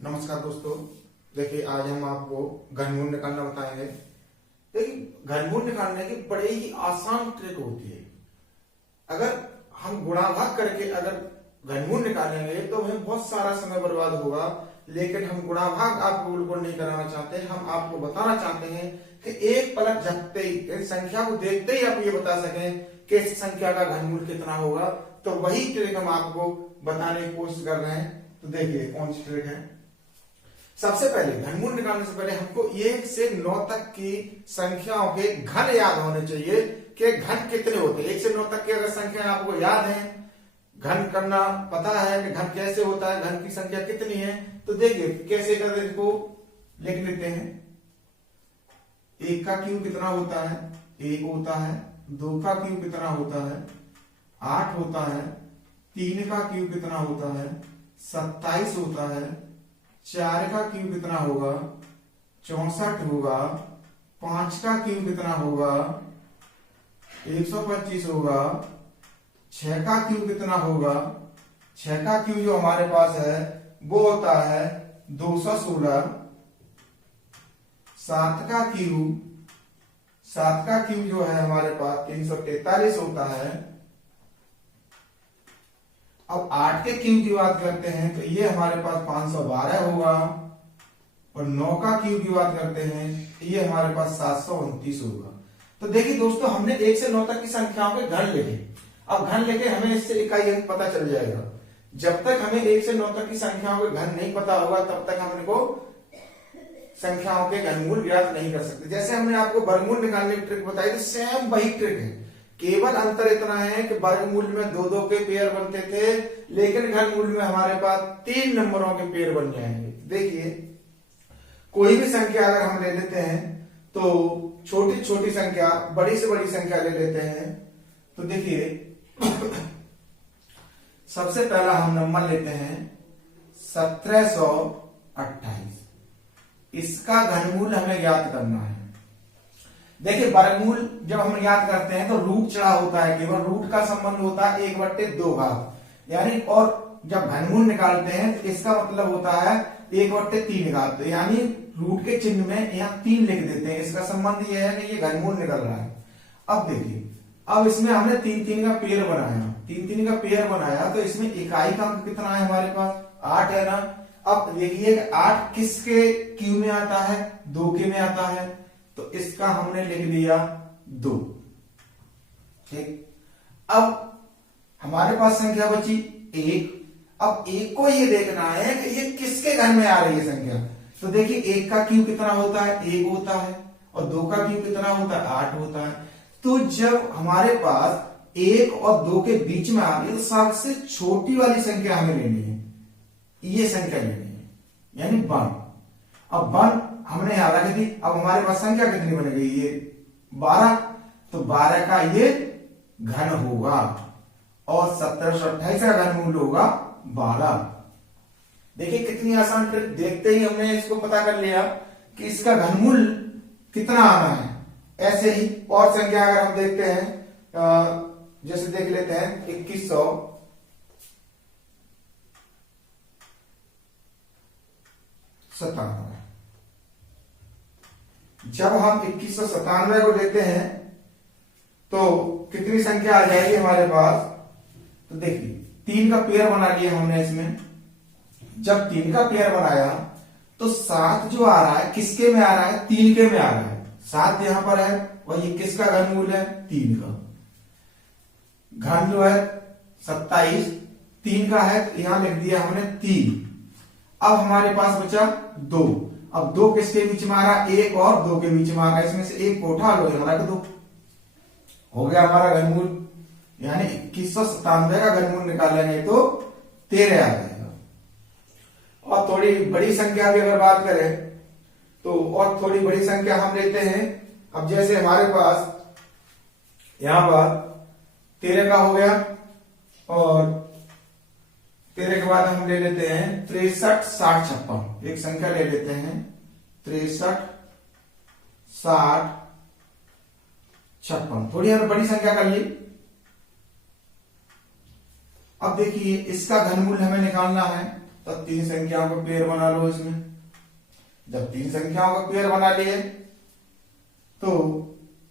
नमस्कार दोस्तों। देखिए आज हम आपको घनमूल निकालना बताएंगे। देखिए घनमूल निकालने की बड़ी ही आसान ट्रिक होती है। अगर हम गुणा भाग करके अगर घनमूल निकालेंगे तो हमें बहुत सारा समय बर्बाद होगा, लेकिन हम गुणा भाग आपको बिल्कुल नहीं कराना चाहते। हम आपको बताना चाहते हैं कि एक पलक झपकते ही इस संख्या को देखते ही आप ये बता सकें कि इस संख्या का घनमूल कितना होगा। तो वही ट्रिक हम आपको बताने की कोशिश कर रहे हैं। तो देखिए कौन सी ट्रिक है। सबसे पहले घनमूल निकालने से पहले हमको 1 से 9 तक की संख्याओं के घन याद होने चाहिए कि घन कितने होते हैं। 1 से 9 तक की अगर संख्या आपको याद है, घन करना पता है कि घन कैसे होता है, घन की संख्या कितनी है, तो देखिए कैसे कर इसको लिख लेते हैं। 1 का क्यूब कितना होता है, 1 होता है। 2 का क्यूब कितना होता है, 8 होता है। 3 का क्यूब कितना होता है, 27 होता है। 4 का क्यूब कितना होगा, 64 होगा। 5 का क्यूब कितना होगा, 125 होगा। 6 का क्यूब कितना होगा, 6 का क्यूब जो हमारे पास है वो होता है 216। 7 का क्यूब जो है हमारे पास 343 होता है। अब 8 के क्यूब की बात करते हैं तो ये हमारे पास 512 होगा। और 9 का क्यूब की बात करते हैं ये हमारे पास 729 होगा। तो देखिए दोस्तों, हमने 1 से 9 तक की संख्याओं के घन लिखे। अब घन लेके हमें इससे इकाई अंक पता चल जाएगा। जब तक हमें 1 से 9 तक की संख्याओं के घन नहीं पता होगा तब तक हम इनको संख्याओं के घनमूल ज्ञात नहीं कर सकते। जैसे हमने आपको वर्गमूल निकालने की ट्रिक बताई थी, सेम वही ट्रिक है। केवल अंतर इतना है कि वर्गमूल में 2-2 के पेयर बनते थे, लेकिन घनमूल में हमारे पास 3 नंबरों के पेयर बन जाएंगे। देखिए कोई भी संख्या अगर हम ले लेते हैं तो छोटी छोटी संख्या बड़ी से बड़ी संख्या ले लेते हैं। तो देखिए सबसे पहला हम नंबर लेते हैं 1728। इसका घनमूल हमें ज्ञात करना है। देखिए वर्गमूल जब हम याद करते हैं तो रूट चढ़ा होता है, केवल रूट का संबंध होता है 1/2 घात यानी। और जब घनमूल निकालते हैं तो इसका मतलब होता है 1/3 घात, यानी रूट के चिन्ह में यहाँ 3 लिख देते हैं। इसका संबंध यह है कि ये घनमूल निकल रहा है। अब देखिए, अब इसमें हमने 3-3 का पेयर बनाया। 3-3 का पेयर बनाया तो इसमें इकाई का अंक कितना है हमारे पास, 8 है ना। अब देखिए 8 किसके क्यू में आता है, 2 के में आता है, तो इसका हमने लिख दिया 2। ठीक, अब हमारे पास संख्या बची 1। अब 1 को ये देखना है कि ये किसके घन में आ रही है संख्या। तो देखिए 1 का क्यूब कितना होता है, 1 होता है। और 2 का क्यूब कितना होता है, 8 होता है। तो जब हमारे पास 1 और 2 के बीच में आ रही है तो सबसे छोटी वाली संख्या हमें लेनी है, ये संख्या लेनी है, यानी 1। अब 1 हमने यहां रख दी। अब हमारे पास संख्या कितनी बनेगी, ये 12। तो 12 का ये घन होगा और 1728 का घनमूल होगा 12। देखिए कितनी आसान ट्रिक, देखते ही हमने इसको पता कर लिया कि इसका घनमूल कितना आना है। ऐसे ही और संख्या अगर हम देखते हैं, जैसे देख लेते हैं 2197। जब हम 2197 को लेते हैं तो कितनी संख्या आ जाएगी हमारे पास। तो देखिए 3 का पेयर बना लिया हमने इसमें। जब 3 का पेयर बनाया तो 7 जो आ रहा है किसके में आ रहा है, 3 के में आ रहा है। 7 यहां पर है और ये किसका घनमूल है, 3 का। घन जो है 27 3 का है, तो यहां लिख दिया हमने 3। अब हमारे पास बचा 2। अब 2 किसके बीच में आ रहा है, 1 और 2 के बीच में आ रहा है। इसमें से 1 को उठा लो, यहां रख दो, हो गया हमारा घनमूल। यानी 2197 का घनमूल निकालेंगे तो 13 आ जाएगा। और थोड़ी बड़ी संख्या की अगर बात करें तो और थोड़ी बड़ी संख्या हम लेते हैं। अब जैसे हमारे पास यहां पर 13 का हो गया और 13 के बाद हम ले लेते हैं 63, 60, 56। एक संख्या ले लेते हैं 63, 60, 56। थोड़ी हमने बड़ी संख्या कर ली। अब देखिए इसका घनमूल हमें निकालना है। तो 3 संख्याओं का पेयर बना लो इसमें। जब 3 संख्याओं का पेयर बना लिए तो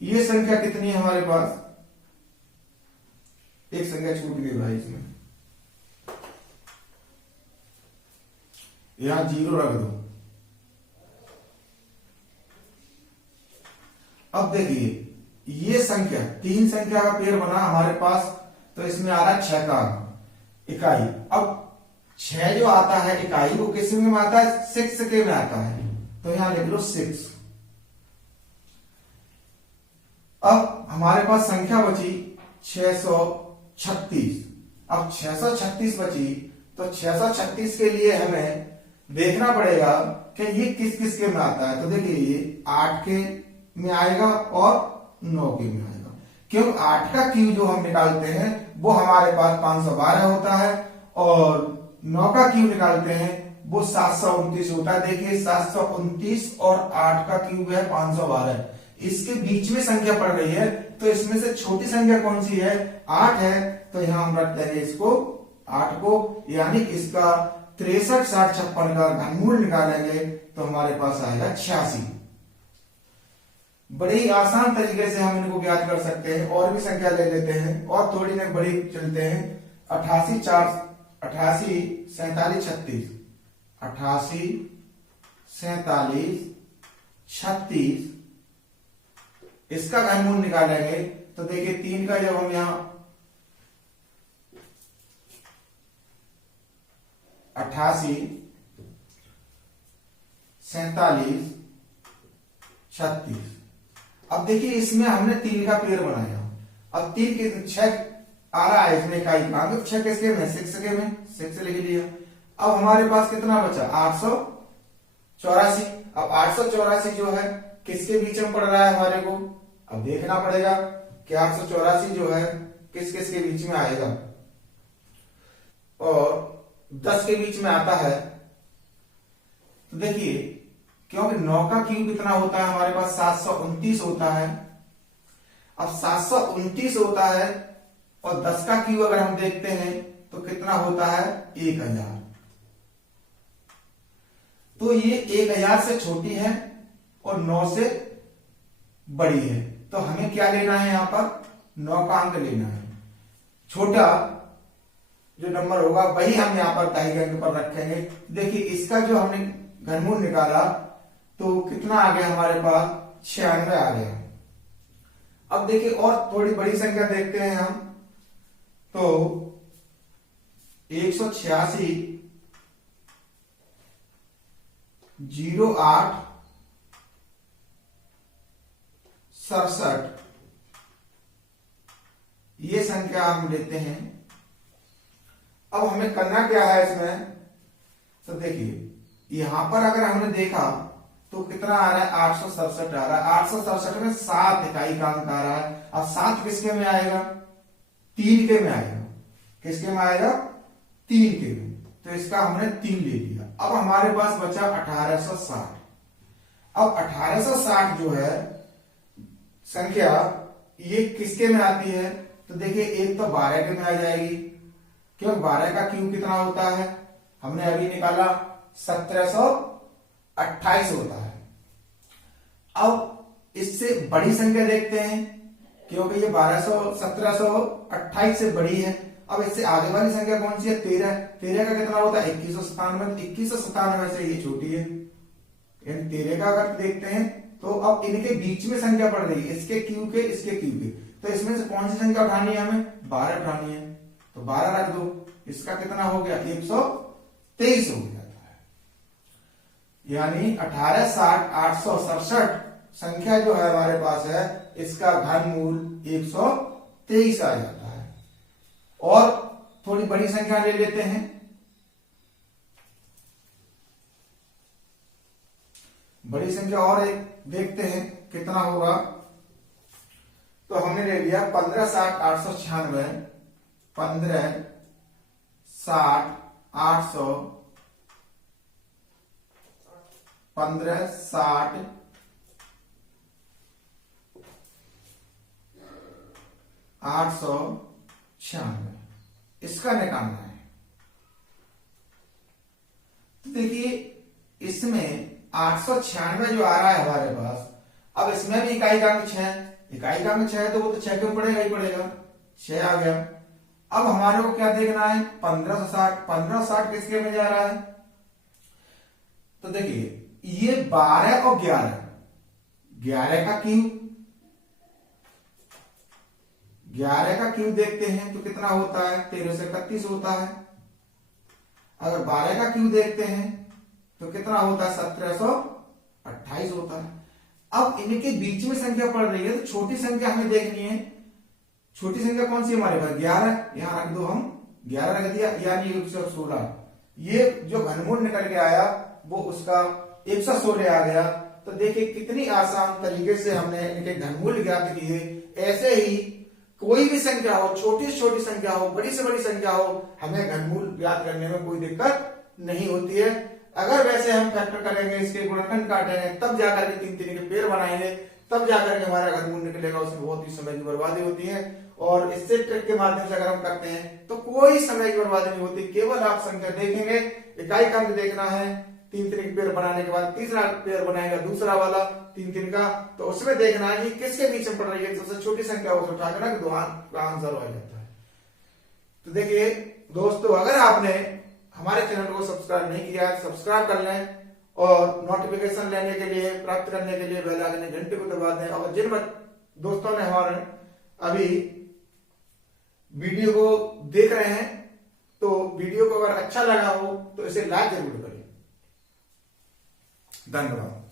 ये संख्या कितनी है हमारे पास, एक संख्या छूट गई भाई इसमें, यहां 0 रख दो। अब देखिए ये संख्या 3 संख्या का पेयर बना हमारे पास, तो इसमें आ रहा है 6 का इकाई। अब 6 जो आता है इकाई वो किस में आता है, 6 के में आता है, तो यहां लिख लो 6। अब हमारे पास संख्या बची 636। अब 636 बची तो 636 के लिए हमें देखना पड़ेगा कि ये किस किस के में आता है। तो देखिए ये 8 के में आएगा और 9 के में आएगा, क्योंकि 8 का क्यू जो हम निकालते हैं वो हमारे पास 512 होता है और 9 का क्यू निकालते हैं वो 729 होता है। देखिए 729 और 8 का क्यूब है 512, इसके बीच में संख्या पड़ रही है, तो इसमें से छोटी संख्या कौन सी है, 8 है। तो यहां हम रखते हैं इसको 8 को, यानी इसका 63, 60, 56 का घनमूल निकालेंगे तो हमारे पास आएगा 86। बड़े ही आसान तरीके से हम इनको ज्ञात कर सकते हैं। और भी संख्या ले लेते हैं और थोड़ी ना बड़ी चलते हैं। 88, 47, 36, 88, 47, 36, इसका घनमूल निकालेंगे तो देखिए 3 का जब हम यहां 88, 47, 36। अब देखिए इसमें हमने 3 का पेयर बनाया। अब 3 के 6 आ रहा है इसमें इकाई का, तो 6 किसके में, 6 के में, 6 लिख लिया। अब हमारे पास कितना बचा, 884। अब 884 जो है किसके बीच में पड़ रहा है हमारे को, अब देखना पड़ेगा कि 884 जो है किस किस के बीच में आएगा, और 10 के बीच में आता है। तो देखिए क्योंकि 9 का क्यूब कितना होता है हमारे पास, 729 होता है। अब 729 होता है और 10 का क्यूब अगर हम देखते हैं तो कितना होता है, 1000। तो ये 1000 से छोटी है और 9 से बड़ी है, तो हमें क्या लेना है, यहां पर 9 का अंक लेना है। छोटा जो नंबर होगा वही हम यहां पर दाहिने अंक पर रखेंगे। देखिए इसका जो हमने घनमूल निकाला तो कितना आ गया हमारे पास, 96 आ गया। अब देखिए और थोड़ी बड़ी संख्या देखते हैं हम, तो 186, 08, 67, ये संख्या हम लेते हैं। अब हमें करना क्या है इसमें, तो देखिए यहां पर अगर हमने देखा तो कितना आ रहा है, 867 आ रहा है। 867 में 7 इकाई का अंक आ रहा है। अब 7 किसके में आएगा, 3 के में आएगा। किसके में आएगा, 3 के में, तो इसका हमने 3 ले लिया। अब हमारे पास बचा 1860। अब 1860 जो है संख्या ये किसके में आती है, तो देखिए एक तो 12 के में आ जाएगी, क्यों 12 का क्यूब कितना होता है, हमने अभी निकाला 1728 होता है। अब इससे बड़ी संख्या देखते हैं, क्योंकि ये 1728 से बड़ी है। अब इससे आगे वाली संख्या कौन सी है, 13। 13 का कितना होता है, 2197। 2197 से ये छोटी है, 13 का अगर देखते हैं तो अब इनके बीच में संख्या पड़ रही है, इसके क्यू के इसके क्यू के, तो इसमें से कौन सी संख्या उठानी है, हमें 12 उठानी है, तो 12 रख दो। इसका कितना हो गया, 123 हो गया। यानी 1860, 867 संख्या जो है हमारे पास है, इसका घनमूल 123 आ जाता है। और थोड़ी बड़ी संख्या ले लेते हैं, बड़ी संख्या और एक देखते हैं कितना होगा। तो हमने ले लिया 1560, 896, 1560, 800, 1560, 896, इसका निकालना है। तो देखिए इसमें 896 जो आ रहा है हमारे पास, अब इसमें भी इकाई का अंक 6, इकाई का अंक 6 है तो वो तो 6 क्यों पड़ेगा ही पड़ेगा, 6 आ गया। अब हमारे को क्या देखना है, 1560, 1560 किसके में जा रहा है, तो देखिए ये 12 और 11, 11 का क्यूब, 11 का क्यूब देखते हैं तो कितना होता है, 13 से 31 होता है। अगर 12 का क्यूब देखते हैं तो कितना होता है, 1728 होता है। अब इनके बीच में संख्या पड़ रही है तो छोटी संख्या हमें देखनी है। छोटी संख्या कौन सी हमारे पास, 11, यहां रख दो, हम 11 रख दिया, यानी 116। ये जो घनमूल निकल के आया वो उसका 116 आ गया। तो देखिए कितनी आसान तरीके से हमने इनके घनमूल ज्ञात किए। ऐसे ही कोई भी संख्या हो, छोटी से छोटी संख्या हो, बड़ी से बड़ी संख्या हो, हमें घनमूल ज्ञात करने में कोई दिक्कत नहीं होती है। अगर वैसे हम फैक्टर करेंगे, इसके गुणनखंड काटेंगे, तब जाकर के 3 के पेड़ बनाएंगे, तब जाकर के हमारा घनमूल निकलेगा, उसमें बहुत ही समय की बर्बादी होती है। और इससे ट्रिक के माध्यम से अगर हम करते हैं तो कोई समय की बर्बादी नहीं होती। केवल आप संख्या देखेंगे, इकाई का अंक देखना है, 3 पेड़ बनाने के बाद तीसरा पेड़ बनाएगा दूसरा वाला 3 का, तो उसमें देखना है कि किसके बीच में पड़ रही है, सबसे छोटी संख्या उसे उठा के ना का आंसर आ जाता है। तो देखिए दोस्तों, अगर आपने हमारे चैनल को सब्सक्राइब नहीं किया है, सब्सक्राइब कर लें और नोटिफिकेशन लेने के लिए, प्राप्त करने के लिए बेल आइकन घंटे को दबा दें। और जिन दोस्तों ने हमारे अभी वीडियो को देख रहे हैं तो वीडियो को अगर अच्छा लगा हो तो इसे लाइक जरूर करें। धन्यवाद।